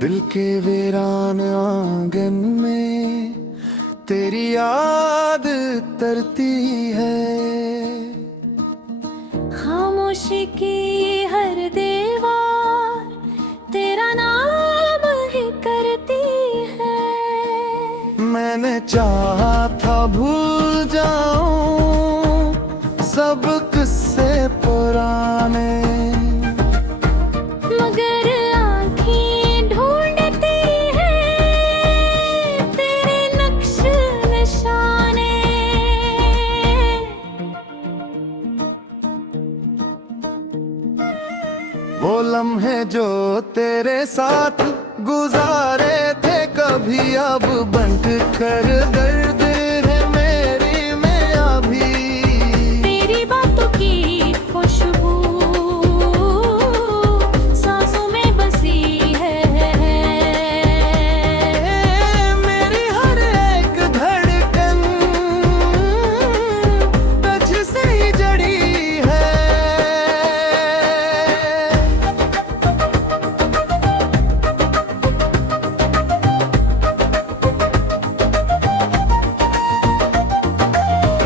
दिल के वीरान आंगन में तेरी याद तरती है। खामोशी की हर दीवार तेरा नाम ही करती है। मैंने चाहा था भूल जाऊं सब किस्से पुराने, मगर आँखें ढूंढती हैं तेरे नक्श निशाने। वो लम्हे जो तेरे साथ गुजारे थे कभी अब बंट कर दर्द है मेरी में अभी। तेरी बातों की खुशबू सांसों में बसी है। मेरी हर एक धड़कन तुझसे ही जड़ी है।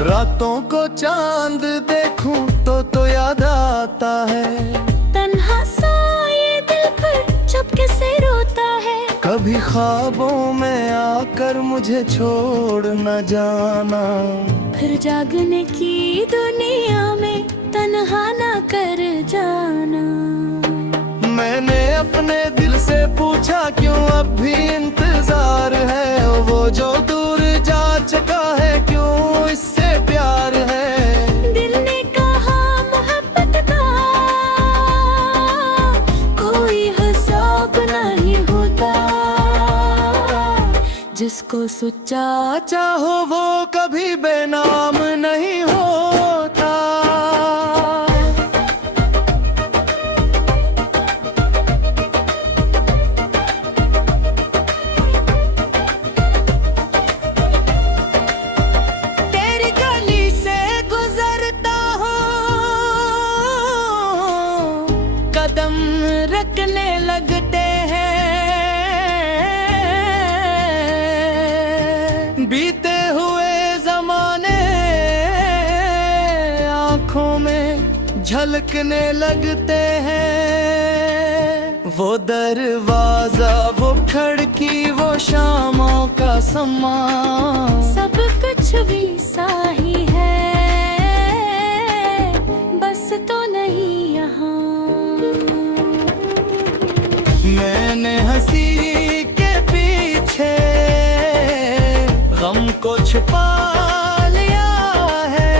रातों को चांद देखूं तो याद आता है। तन्हा सा ये दिल फिर चुपके से रोता है। कभी ख्वाबों में आकर मुझे छोड़ न जाना, फिर जागने की दुनिया में तन्हा ना कर जाना। मैंने अपने दिल से पूछा क्यों अब भी इंतजार है। वो जो दूर जा चुका है क्यों इससे प्यार है। दिल ने कहा मोहब्बत का कोई हिसाब नहीं होता। जिसको सच्चा चाहो वो कभी बेनाम नहीं होता। तेरी गली से गुजरता हूँ, कदम रखने लगते हैं। बीते हुए जमाने आँखों में झलकने लगते हैं। वो दरवाजा वो खिड़की वो शामों का समा, सब कुछ भी सा ही है, बस तो नहीं यहाँ। मैंने हंसी के पीछे गम को छुपा लिया है।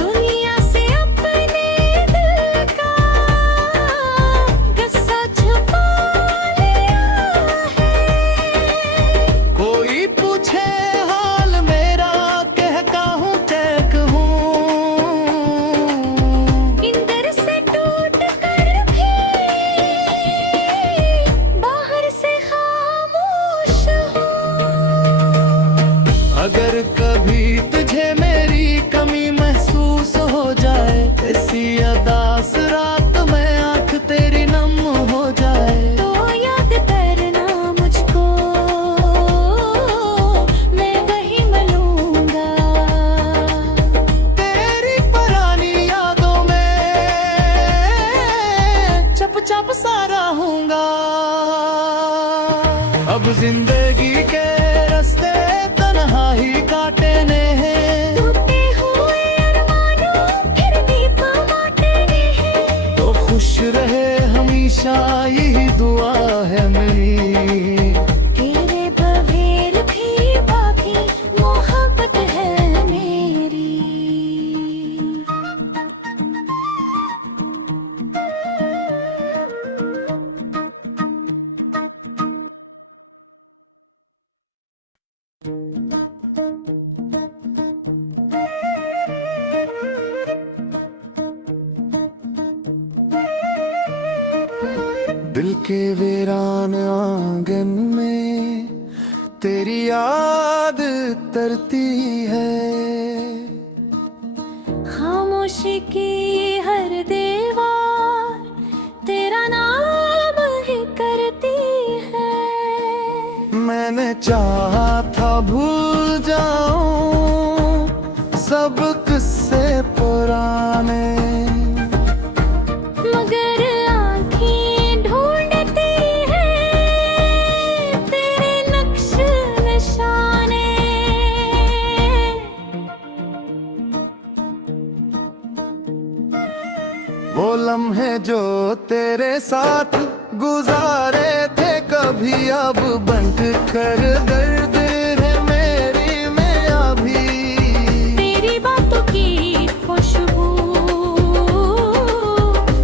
दुनिया से अपने दिल का गुस्सा छुपा लिया है। कोई पूछे हाल मेरा कहता हूँ तैक हूँ। इंदर से टूट कर भी बाहर से खामोश हूँ। अगर कभी तुझे मेरी कमी महसूस हो जाए, ऐसी अदास रात में आँख तेरी नम हो जाए, तो याद करना मुझको, मैं वही मिलूंगा। तेरी पुरानी यादों में चुपचाप सा रहूंगा। अब जिंदगी के रास्ते तन्हा ही काटने हैं। टूटे हुए अरमानों फिर दीप बांटने हैं। तो खुश रहे हमेशा यही दुआ है मेरी। तेरे बवेल भी बाकी मोहब्बत है मेरी। दिल के वीरान आंगन में तेरी याद तरती है। खामोशी की हर दीवार तेरा नाम ही करती भूल जाऊं सब किस्से पुराने। मगर आँखें ढूंढती हैं तेरे नक्श निशाने। वो लम्हे जो तेरे साथ गुजारे थे कभी अब बंट कर दर्द है मेरी में अभी। तेरी बातों की खुशबू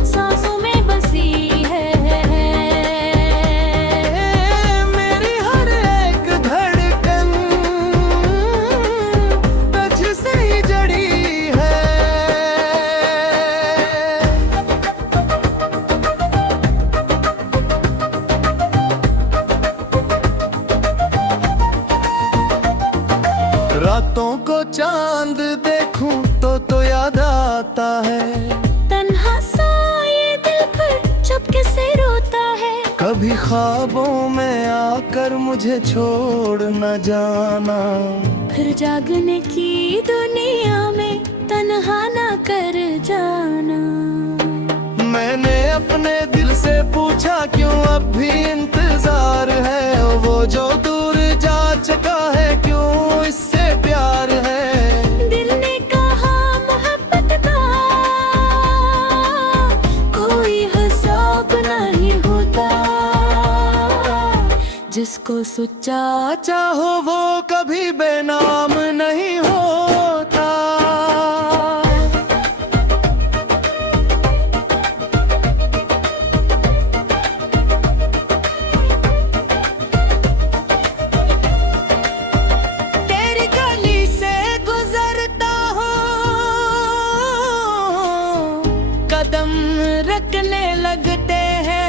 सांसों में बसी है। मेरी हर एक धड़कन तुझसे ही जड़ी है। रातों को चांद देखूं तो याद आता है। तन्हा सा ये दिल फिर चुपके से रोता है। कभी ख्वाबों में आकर मुझे छोड़ न जाना। फिर जागने की दुनिया में तन्हा ना कर जाना। मैंने अपने दिल से पूछा क्यों अब भी इंतजार है। वो जो दूर जा चुका है क्यों इससे प्यार है। दिल ने कहा मोहब्बत का कोई हिसाब नहीं होता। जिसको सच्चा चाहो वो कभी बेनाम नहीं होता। तेरी गली से गुजरता हूँ कदम रखने लगते हैं।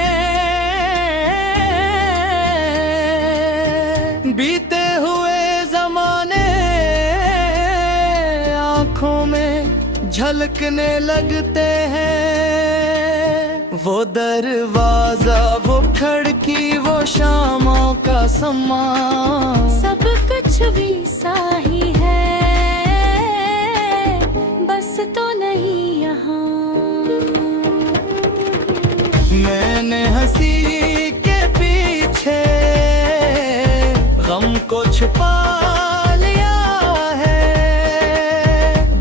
बीते हुए जमाने आँखों में झलकने लगते हैं। वो दरवाजा वो खिड़की वो शामों का समा सब कुछ भी साही है। बस तो नहीं यहाँ। मैंने हंसी के पीछे गम को छुपा लिया है।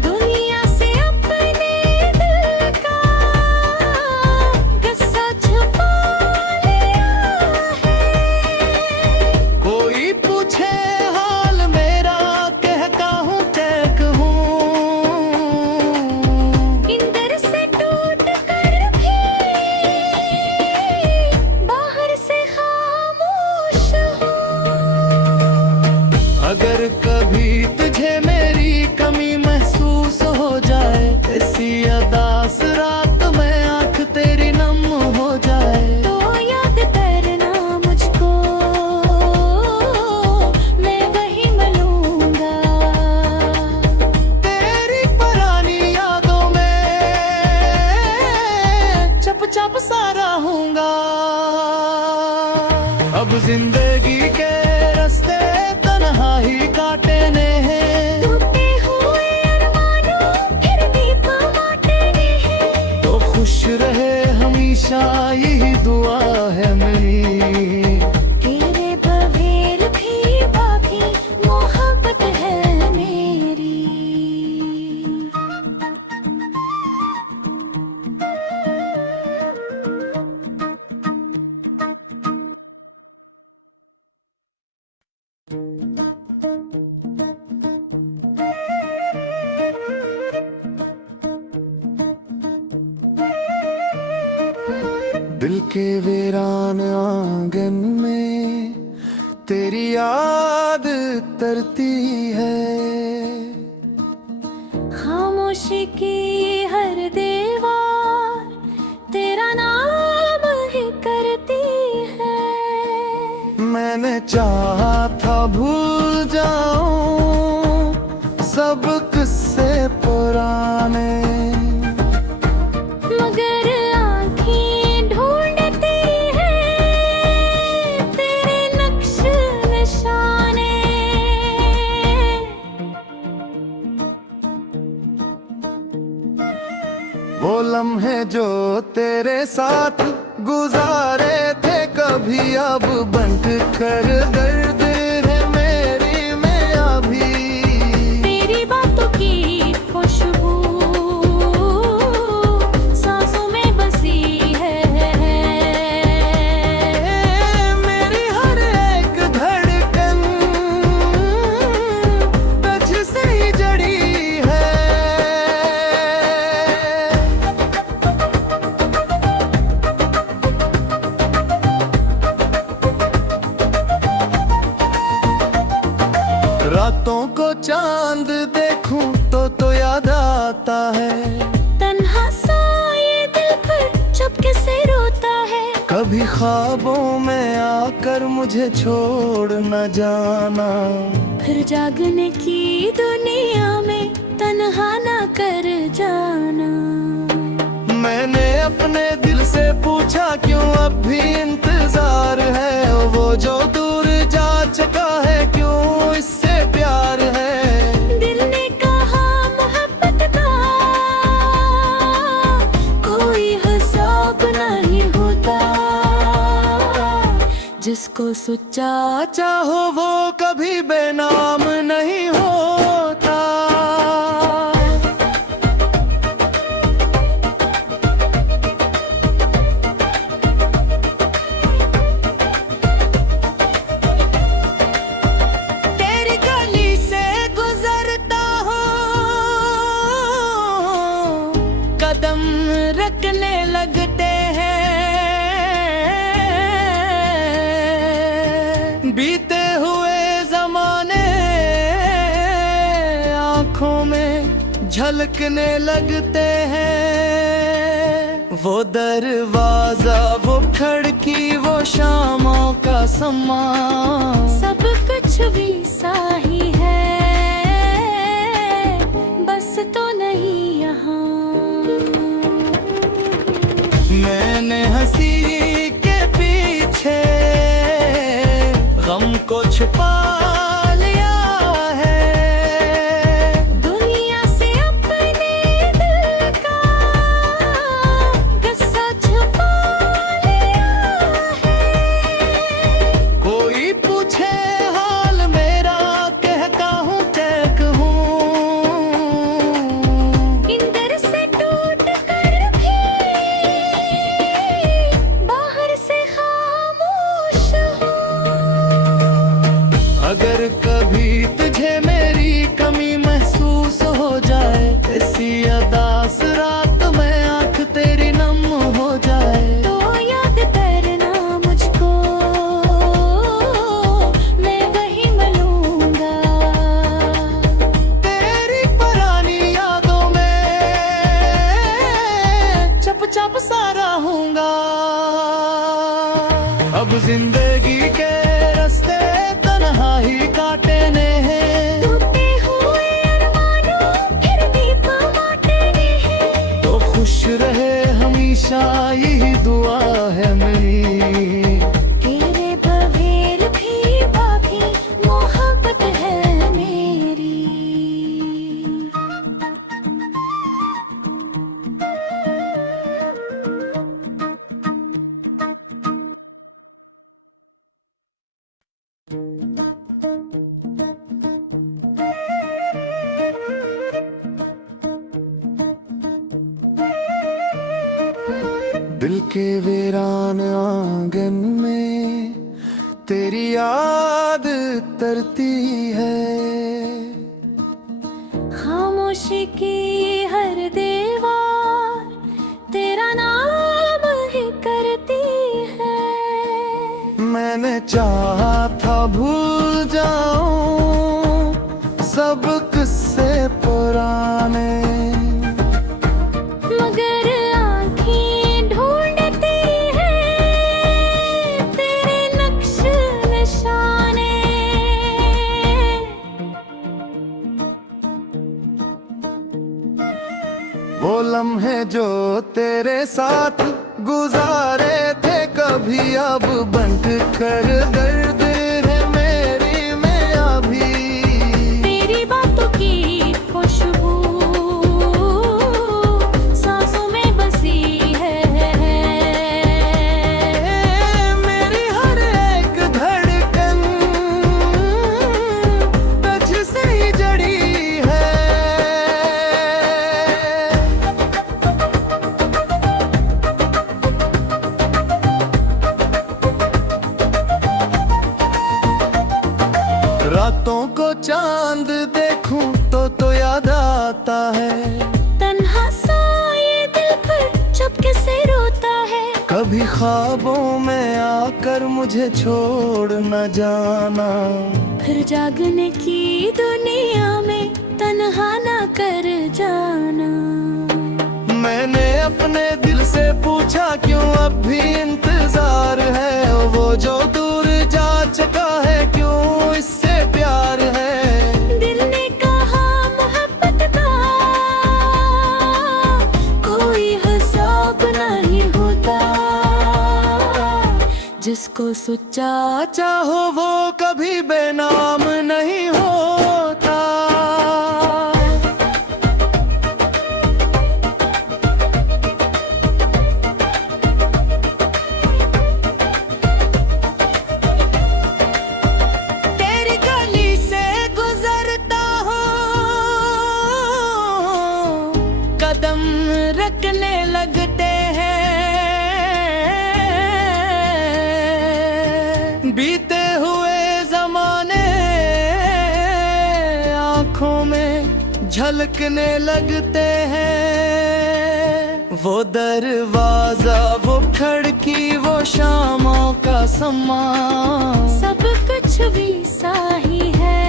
दुनिया से अपने दिल का गुस्सा छुपा लिया है। कोई पूछे हाल मेरा कहता हूँ तय कहूँ। इंदर से टूट कर भी बाहर से खामोश हूँ। अगर कभी तुझे मेरी कमी महसूस हो जाए ऐसी अदास रात में आँख तेरी नम हो जाए। तो याद करना मुझको मैं वही मिलूंगा। तेरी पुरानी यादों में चप चप सा रहूंगा। अब जिंदगी के रास्ते तन्हा ही काटने हैं। टूटे हुए अरमानों फिर दीप बांटने हैं। तो खुश रहे हमेशा यही दुआ है मेरी। तेरे बगैर भी बाकी मोहब्बत है मेरी। दिल के वीरान आंगन में तेरी याद तरती है। खामोशी की हर दीवार तेरा नाम ही करती है। मैंने चाहा था भूल जाऊं सब किस्से पुराने। मगर आँखें ढूंढती हैं तेरे नक्श निशाने। लम्हे जो तेरे साथ गुजारे थे कभी अब बंट कर दर्द है मेरी में अभी। तेरी बातों की खुशबू सांसों में बसी है, मेरी हर एक धड़कन तुझसे ही जड़ी है। रातों को चांद देखूं तो याद आता है, तन्हा सा ये दिल फिर चुपके से रोता है। कभी ख्वाबों में आकर मुझे छोड़ न जाना, फिर जागने की दुनिया में तन्हा ना कर जाना। मैंने अपने दिल से पूछा क्यों अब भी इंतजार है, वो जो दूर जा चुका है क्यों इससे प्यार है। दिल ने कहा मोहब्बत का कोई हिसाब नहीं होता, जिसको सच्चा चाहो वो कभी बेनाम नहीं होता। तेरी गली से गुजरता हूँ, कदम रखने लगते हैं, बीते हुए जमाने आंखों में झलकने लगते हैं। वो दरवाजा, वो खिड़की, वो शामों का समा, सब कुछ भी सा ही है, बस तो नहीं यहाँ। मैंने हंसी के पीछे गम को छुपा लिया है, दुनिया से अपने दिल का गुस्सा छुपा लिया है। कोई पूछे हाल मेरा कहता हूँ टैक हूँ, इंदर से टूट कर भी बाहर से खामोश हूँ। अगर कभी तुझे मेरी कमी महसूस हो जाए, ऐसी अदास रात में आंख तेरी नम हो जाए, तो याद करना मुझको, मैं वही मिलूंगा। तेरी पुरानी यादों में चुपचाप सा रहूंगा। अब जिंदगी के रास्ते तन्हा ही काटने हैं, टूटे हुए अरमानों फिर दीप बांटने हैं। तो खुश रहे हमेशा यही दुआ है मेरी। तेरे बगैर भी बाकी मोहब्बत है मेरी। दिल के वीरान आंगन में तेरी याद तरती है, खामोशी की हर दीवार तेरा नाम ही करती है। मैंने चाहा था भूल जाऊं सब किस्से पुराने, मगर आँखें ढूंढती हैं तेरे नक्श निशाने। वो लम्हे जो तेरे साथ गुजारे थे कभी अब बंट कर दर्द है मेरी में अभी। तेरी बातों की खुशबू सांसों में बस आता है। तन्हा सा ये दिल पर चुपके से रोता है। कभी ख्वाबों में आकर मुझे छोड़ न जाना। फिर जागने की दुनिया में तन्हा ना कर जाना। मैंने अपने दिल से पूछा क्यों अब भी इंतजार है। वो जो दूर जा चुका है क्यों इससे प्यार है। दिल ने कहा मोहब्बत का कोई हिसाब नहीं होता। जिसको सच्चा चाहो वो कभी बेनाम नहीं होता। तेरी गली से गुजरता हूँ, कदम रखने लगते हैं। बीते हुए जमाने आँखों में झलकने लगते हैं। वो दरवाजा, वो खिड़की, वो शामों का समा, सब कुछ भी सा ही है,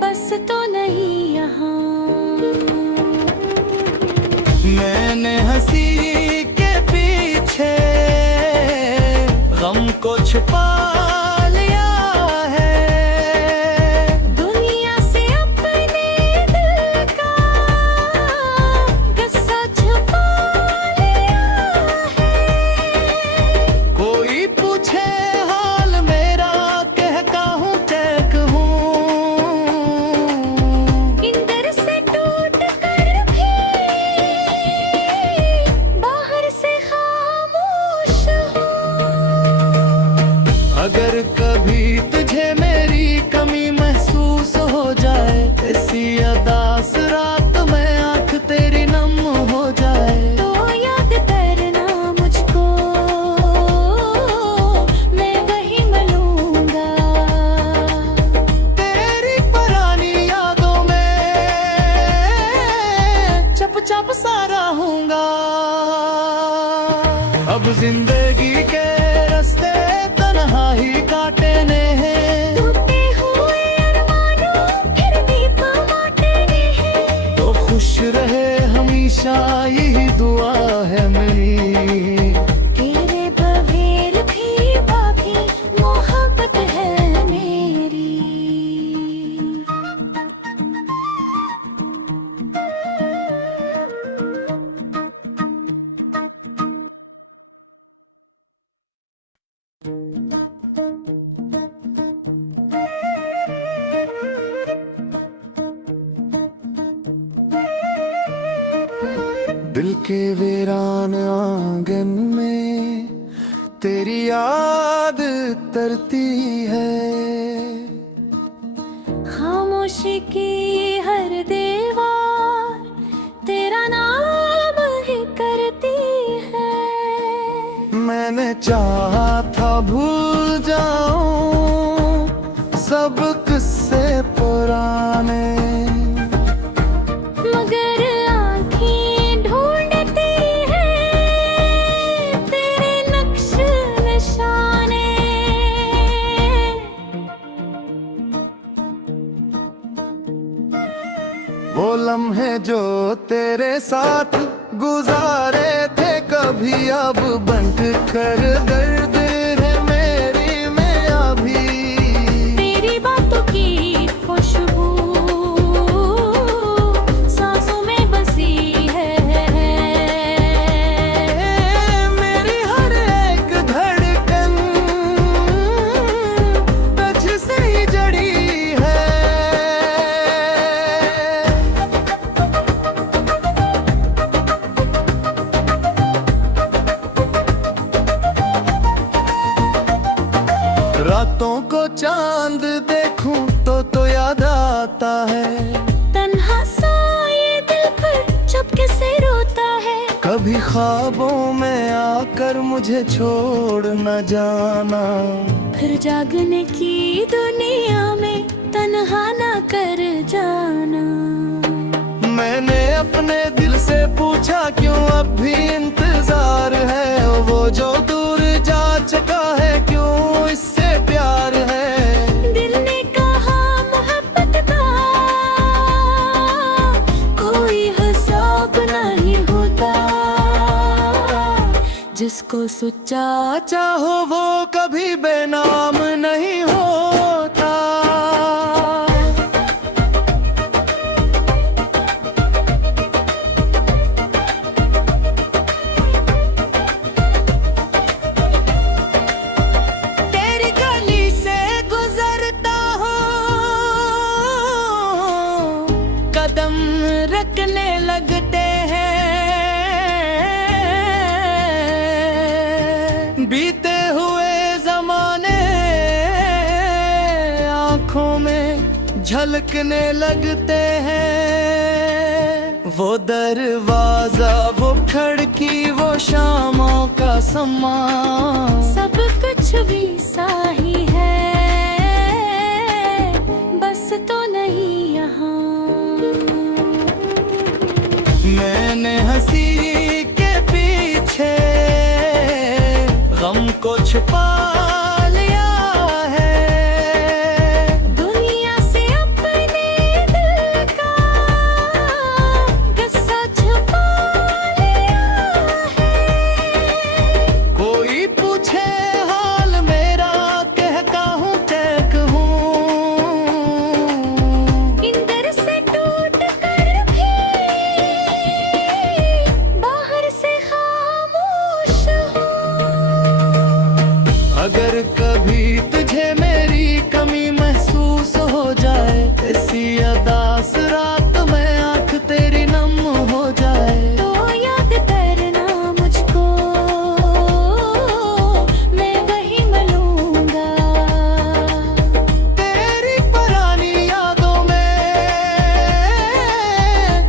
बस तो नहीं यहाँ। मैंने हंसी के पीछे गम को छुपा लिया है। दुनिया से अपने दिल का गुस्सा छुपा लिया है। कोई पूछे हाल मेरा, कहता हूँ टैक हूँ। अंदर से टूट कर भी बाहर से खामोश हूँ। अगर कभी तुझे मेरी कमी महसूस हो जाए, ऐसी अदास रात में आँख तेरी नम हो जाए, तो याद करना मुझको, मैं वही मिलूंगा। तेरी पुरानी यादों में चप चप सा रहूंगा। अब जिंदगी के रास्ते तन्हा ही काटने हैं। टूटे हुए अरमानों फिर दीप बांटने हैं। तो खुश रहे हमेशा यही दुआ है मेरी। तेरे बगैर भी बाकी मोहब्बत है मेरी। दिल के वीरान आंगन में तेरी याद तरती है। खामोशी की हर दीवार तेरा नाम ही करती है। मैंने चाहा था भूल जाऊं सब किस्से पुराने, मगर आँखें ढूंढती हैं तेरे नक्श निशाने। वो लम्हे जो तेरे साथ गुजारे थे कभी अब बंट कर दर्द है मेरी में अभी। तेरी बातों की खुशबू सांसों में बसी है। मेरी हर एक धड़कन तुझसे ही जड़ी है। रातों को चांद देखूं तो याद आता है। तन्हा सा ये दिल पर चुपके से रोता है। कभी ख्वाबों में आकर मुझे छोड़ न जाना। फिर जागने की दुनिया में तन्हा ना कर जाना। जिसको सुच्चा चाहो वो कभी बेनाम नहीं होता। तेरी गली से गुजरता हूँ, कदम रखने लगते हैं, बीते हुए जमाने आंखों में झलकने लगते हैं। वो दरवाजा, वो खिड़की, वो शामों का समा, सब कुछ भी सा ही है, बस तो नहीं यहाँ। मैंने हंसी के पीछे गम को छुपा लिया है। दुनिया से अपने दिल का गुस्सा छुपा लिया है। कोई पूछे हाल मेरा, कहता हूँ क्या कहूँ। अंदर से टूट कर भी बाहर से खामोश हूँ। अगर कभी तुझे मेरी कमी महसूस हो जाए, ऐसी अदास रात में आँख तेरी नम हो जाए, तो याद करना मुझको, मैं वही मिलूंगा। तेरी पुरानी यादों में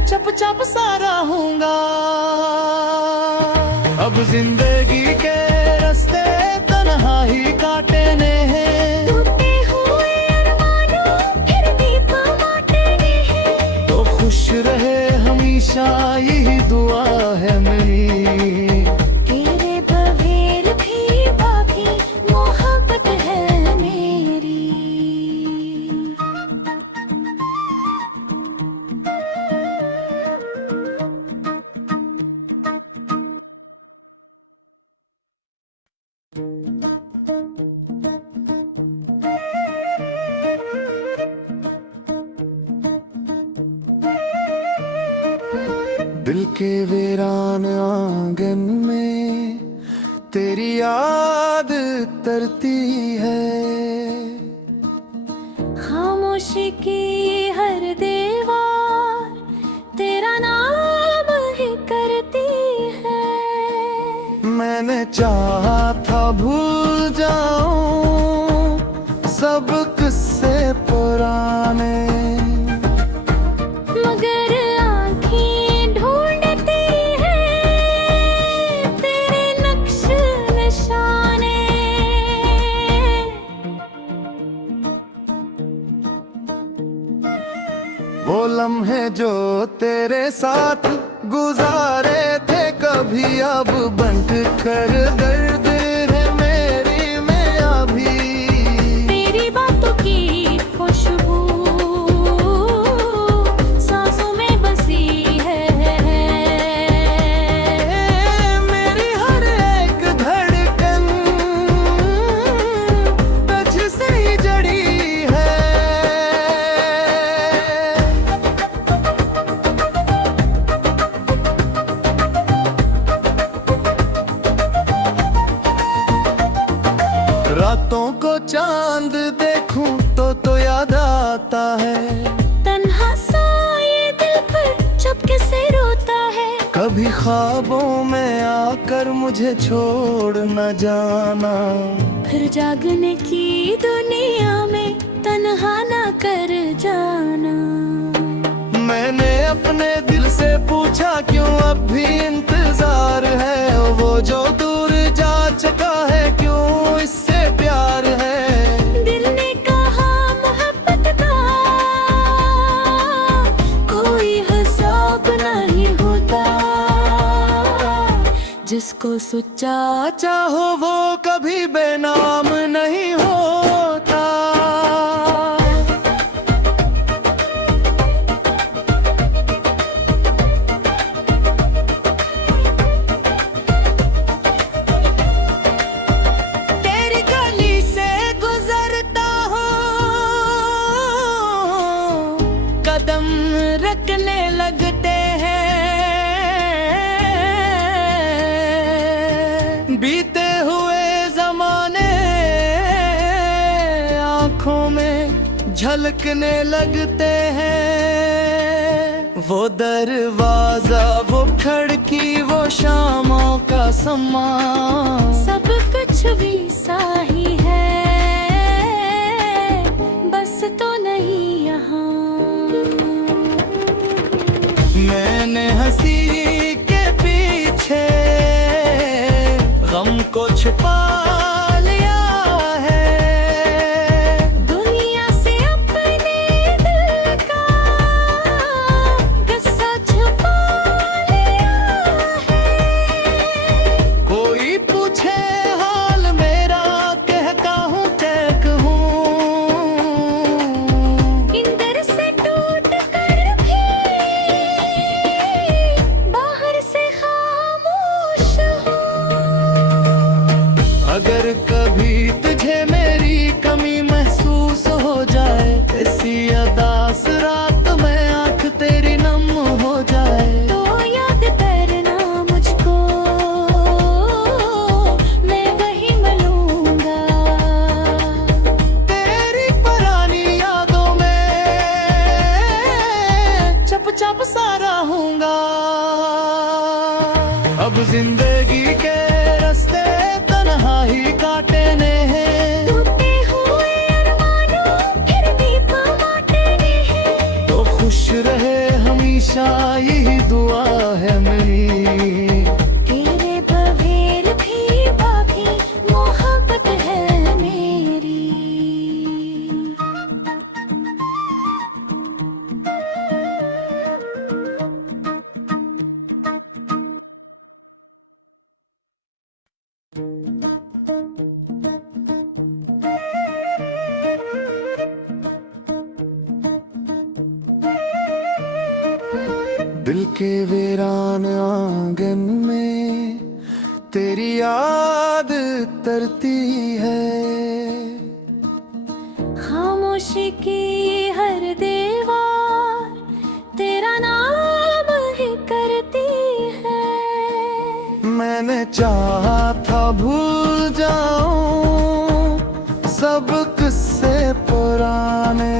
चुपचाप सा रहूंगा। अब जिंदगी के रास्ते तन्हा ही काटने हैं, टूटे हुए अरमानों फिर दीप बांटने हैं। तो खुश रहे हमेशा यही दुआ है मेरी। तेरे बगैर भी बाकी मोहब्बत है मेरी। दिल के वीरान आंगन में तेरी याद तरती है। खामोशी की हर दीवार तेरा नाम ही करती है। मैंने चाहा था भूल जाऊं सब किस्से पुराने, मगर आँखें ढूंढती हैं तेरे नक्श निशाने। वो लम्हे जो तेरे साथ गुजारे थे, कभी अब बंट कर दर्द है मेरी में अभी। तेरी बातों की खुशबू सांसों में बसी है। मेरी हर एक धड़कन तुझसे ही जड़ी है। रातों को चांद देखूं तो याद आता है, तन्हा सा ये दिल पर चुपके से रोता है। कभी ख्वाबों में आकर मुझे छोड़ न जाना। फिर जागने की दुनिया में तन्हा ना कर जाना। मैंने अपने दिल से पूछा क्यों अब भी इंतजार है, वो जो दूर जा चुका है क्यों इससे प्यार है। दिल ने कहा मोहब्बत का कोई हिसाब नहीं होता, जिसको सुच्चा चाहो वो कभी बेनाम नहीं होता। झलकने लगते हैं। बीते हुए जमाने आंखों में झलकने लगते हैं। वो दरवाजा, वो खिड़की, वो शामों का समा, सब कुछ भी सा ही है, बस तो नहीं यहाँ। मैंने हंसी के पीछे गम को छुपा लिया है। दुनिया से अपने दिल का गुस्सा छुपा लिया है। कोई पूछे हाल मेरा, कहता हूँ तय कहूँ। अंदर से टूट कर भी बाहर से खामोश हूँ। अगर कभी तुझे मेरी कमी महसूस हो जाए, ऐसी अदास रात में आंख तेरी नम हो जाए, तो याद करना मुझको, मैं वही मिलूंगा। तेरी पुरानी यादों में चुपचाप सा रहूंगा। अब जिंदगी के रास्ते तन्हा ही काटने हैं। टूटे हुए अरमानों फिर दीप बांटने हैं। तो खुश रहे हमेशा, यही दुआ है मेरी। तेरे बगैर भी बाकी मोहब्बत है मेरी। दिल के वीरान आंगन में तेरी याद तरती है। खामोशी की हर दीवार तेरा नाम ही करती है। मैंने चाहा था भूल जाऊं सब किस्से पुराने,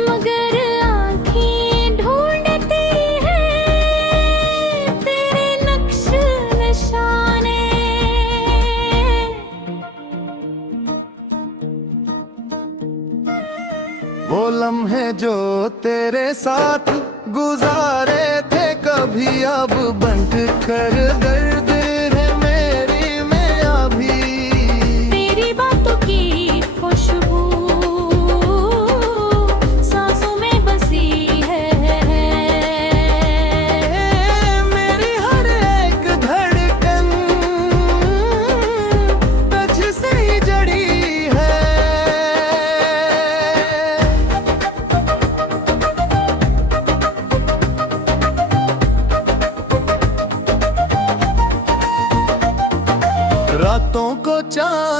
मगर आँखें ढूंढती हैं तेरे नक्श निशाने। वो लम्हे जो तेरे साथ गुजारे थे, कभी अब बंट कर दर्द है मेरी में अभी। तेरी बातों की खुशबू सांसों में बसी है। मेरी हर एक धड़कन तुझसे ही जड़ी है। रातों को चांद